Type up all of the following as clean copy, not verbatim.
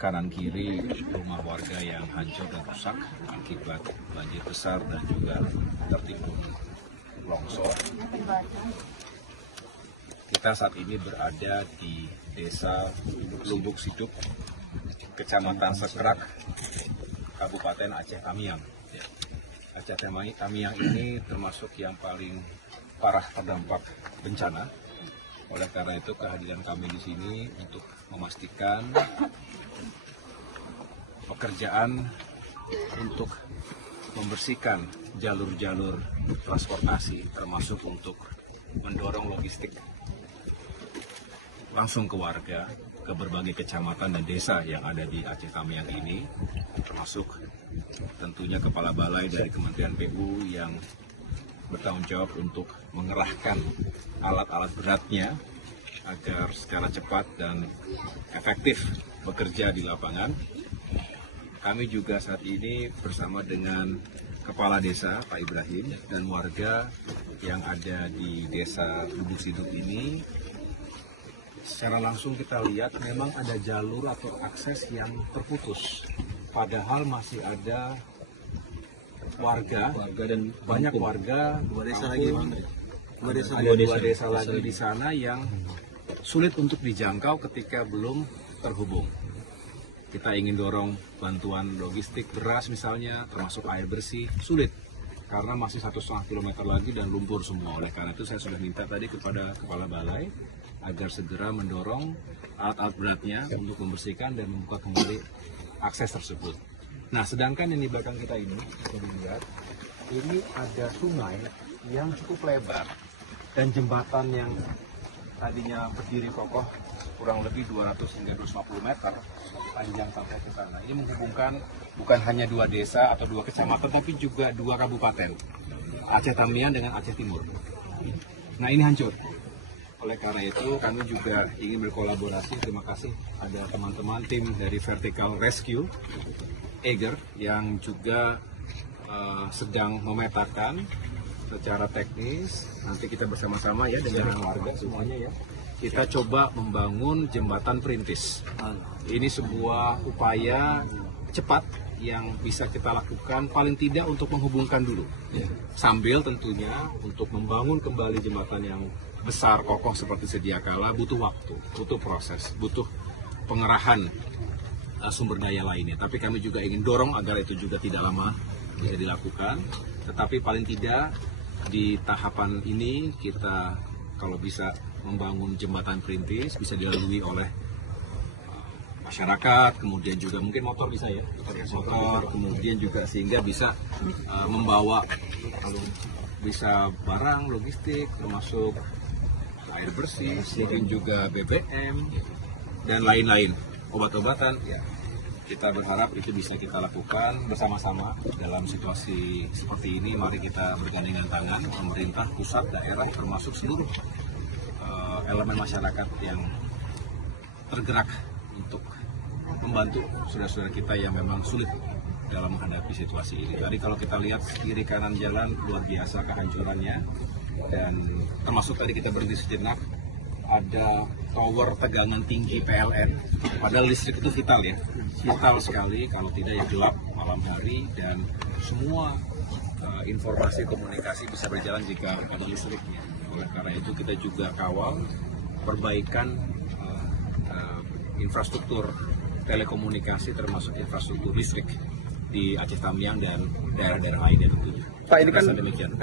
kanan kiri rumah warga yang hancur dan rusak akibat banjir besar dan juga tertimbun longsor. Kita saat ini berada di Desa Lubuk Siduk, Kecamatan Sekrak, Kabupaten Aceh Tamiang. Aceh Tamiang ini termasuk yang paling parah terdampak bencana. Oleh karena itu kehadiran kami di sini untuk memastikan pekerjaan untuk membersihkan jalur-jalur transportasi, termasuk untuk mendorong logistik langsung ke warga, ke berbagai kecamatan dan desa yang ada di Aceh Tamiang ini, termasuk tentunya Kepala Balai dari Kementerian PU yang bertanggung jawab untuk mengerahkan alat-alat beratnya agar secara cepat dan efektif bekerja di lapangan. Kami juga saat ini bersama dengan Kepala Desa Pak Ibrahim dan warga yang ada di Desa Lubuk Siduk ini. Secara langsung kita lihat memang ada jalur atau akses yang terputus. Padahal masih ada warga dan banyak warga, dua desa lagi di sana yang sulit untuk dijangkau ketika belum terhubung. Kita ingin dorong bantuan logistik beras misalnya, termasuk air bersih, sulit karena masih 1,5 kilometer lagi dan lumpur semua. Oleh karena itu saya sudah minta tadi kepada Kepala Balai agar segera mendorong alat-alat beratnya untuk membersihkan dan membuka kembali akses tersebut. Nah, sedangkan yang di belakang kita ini, bisa dilihat, ini ada sungai yang cukup lebar dan jembatan yang tadinya berdiri kokoh kurang lebih 200 hingga 250 meter panjang sampai ke sana. Ini menghubungkan bukan hanya dua desa atau dua kecamatan, tapi juga dua kabupaten, Aceh Tamiang dengan Aceh Timur. Nah, ini hancur. Oleh karena itu kami juga ingin berkolaborasi. Terima kasih ada teman-teman tim dari Vertical Rescue Eger yang juga sedang memetakan secara teknis. Nanti kita bersama-sama ya dengan warga semuanya ya. Kita coba membangun jembatan perintis. Ini sebuah upaya cepat yang bisa kita lakukan paling tidak untuk menghubungkan dulu. Sambil tentunya untuk membangun kembali jembatan yang besar kokoh seperti sedia kala butuh waktu, butuh proses, butuh pengerahan sumber daya lainnya. Tapi kami juga ingin dorong agar itu juga tidak lama bisa dilakukan. Tetapi paling tidak di tahapan ini kita kalau bisa membangun jembatan perintis bisa dilalui oleh masyarakat, kemudian juga mungkin motor bisa ya, motor, kemudian juga sehingga bisa membawa bisa barang logistik termasuk air bersih, mungkin juga BBM dan lain-lain, obat-obatan. Kita berharap itu bisa kita lakukan bersama-sama dalam situasi seperti ini. Mari kita bergandengan tangan, pemerintah pusat, daerah, termasuk seluruh elemen masyarakat yang tergerak untuk membantu saudara-saudara kita yang memang sulit dalam menghadapi situasi ini. Tadi kalau kita lihat kiri kanan jalan luar biasa kehancurannya, dan termasuk tadi kita berhenti sejenak, ada tower tegangan tinggi PLN. Padahal listrik itu vital ya, vital sekali, kalau tidak ya gelap malam hari dan semua informasi komunikasi bisa berjalan jika ada listriknya. Oleh karena itu kita juga kawal perbaikan infrastruktur telekomunikasi termasuk infrastruktur listrik di Aceh Tamiang dan daerah-daerah lainnya tentunya. Pak, ini kan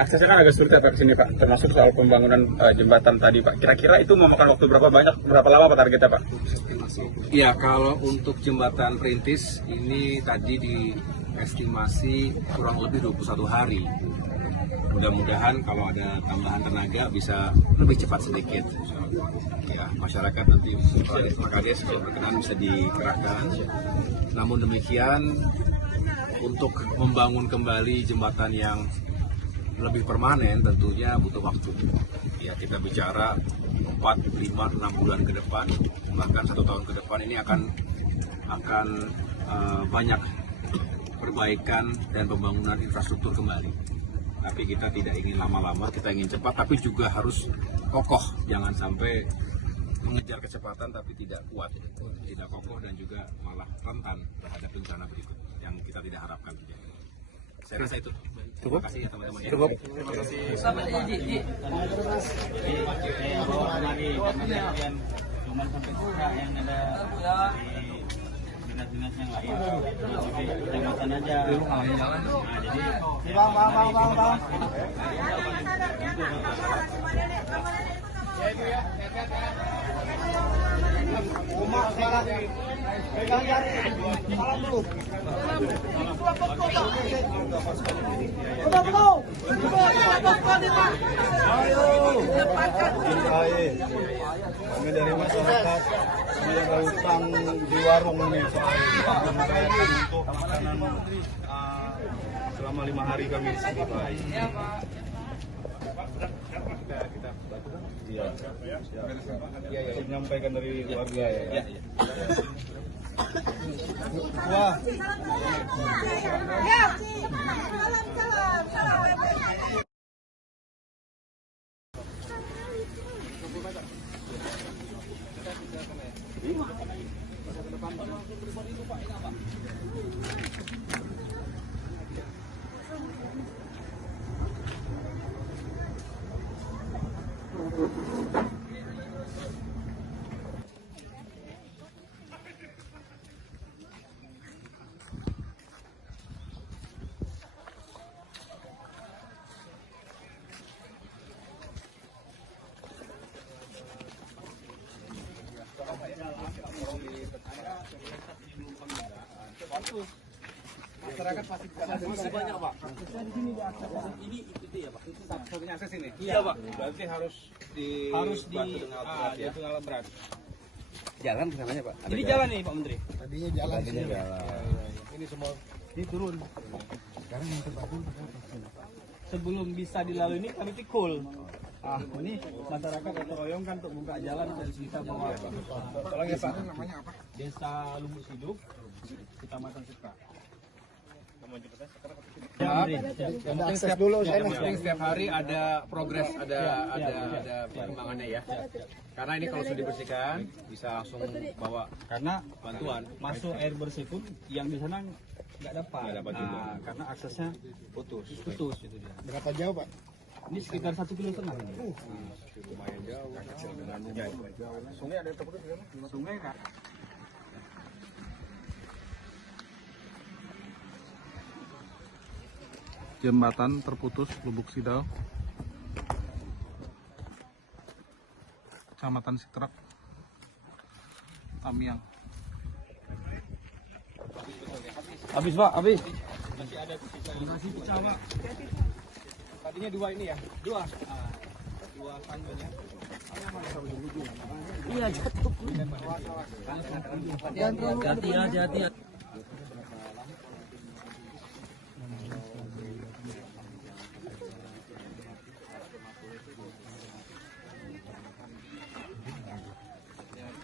aksesnya kan agak sulit ya ke sini Pak, termasuk soal pembangunan jembatan tadi Pak. Kira-kira itu memakan waktu berapa lama Pak targetnya Pak? Ya, kalau untuk jembatan perintis ini tadi diestimasi kurang lebih 21 hari. Mudah-mudahan kalau ada tambahan tenaga bisa lebih cepat sedikit. Ya, masyarakat nanti Makades berkenan bisa dikerahkan. Namun demikian, untuk membangun kembali jembatan yang lebih permanen tentunya butuh waktu. Ya, kita bicara 4, 5, 6 bulan ke depan, bahkan 1 tahun ke depan ini akan banyak perbaikan dan pembangunan infrastruktur kembali. Tapi kita tidak ingin lama-lama, kita ingin cepat, tapi juga harus kokoh. Jangan sampai mengejar kecepatan tapi tidak kuat, tidak kokoh dan juga malah rentan terhadap bencana berikut yang kita tidak harapkan terjadi. Saya rasa itu. Terima kasih ya teman-teman. Cukup. Terima kasih. Cuma sampai juga yang ada dinas-dinas yang lain di kecamatan aja. Nah, jadi bang. Pegang jari, salam dulu. Kami dari masyarakat yang utang di warung nih untuk makanan selama 5 hari kami di sini, Pak. Kita bantu. Iya. Menyampaikan dari warga ya. Wah. Salam. Masyarakat pasti masih banyak, Pak. Di sini di akses. Ini itu ya, Pak. Satunya akses ini. Iya, Pak. Berarti harus di dengan alat berat ya. alat berat. Jalan ke sananya, Pak. Jadi jalan nih Pak Menteri. Tadinya jalan. Ini semua ini turun. Sekarang yang terbangun Sebelum bisa dilalui ini kami pikul. Ini masyarakat terroyong kan untuk buka jalan dan kita bawa. tolong ya, Pak. Namanya apa? Desa Lubuk Siduk, Kecamatan Suka. Setiap hari ada progres, ada perkembangannya ya. Karena ini kalau sudah dibersihkan bisa langsung bawa Karena bantuan. masuk air bersih pun yang di sana nggak dapat. Nggak dapat juga. Karena aksesnya putus itu dia. Berapa jauh, Pak? Ini sekitar 1,5 km. Lumayan jauh. Sungai ada terputus di sana? Sungai Kak. Jembatan terputus Lubuk Sidau, Kecamatan Sitrak, Tamiang. Habis Pak, habis. Masih ada masih pecah, Pak. Tadinya 2 ini ya? 2. 2 panjangnya. Iya, jatuh. Hati-hati.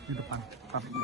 Di depan, tapi 2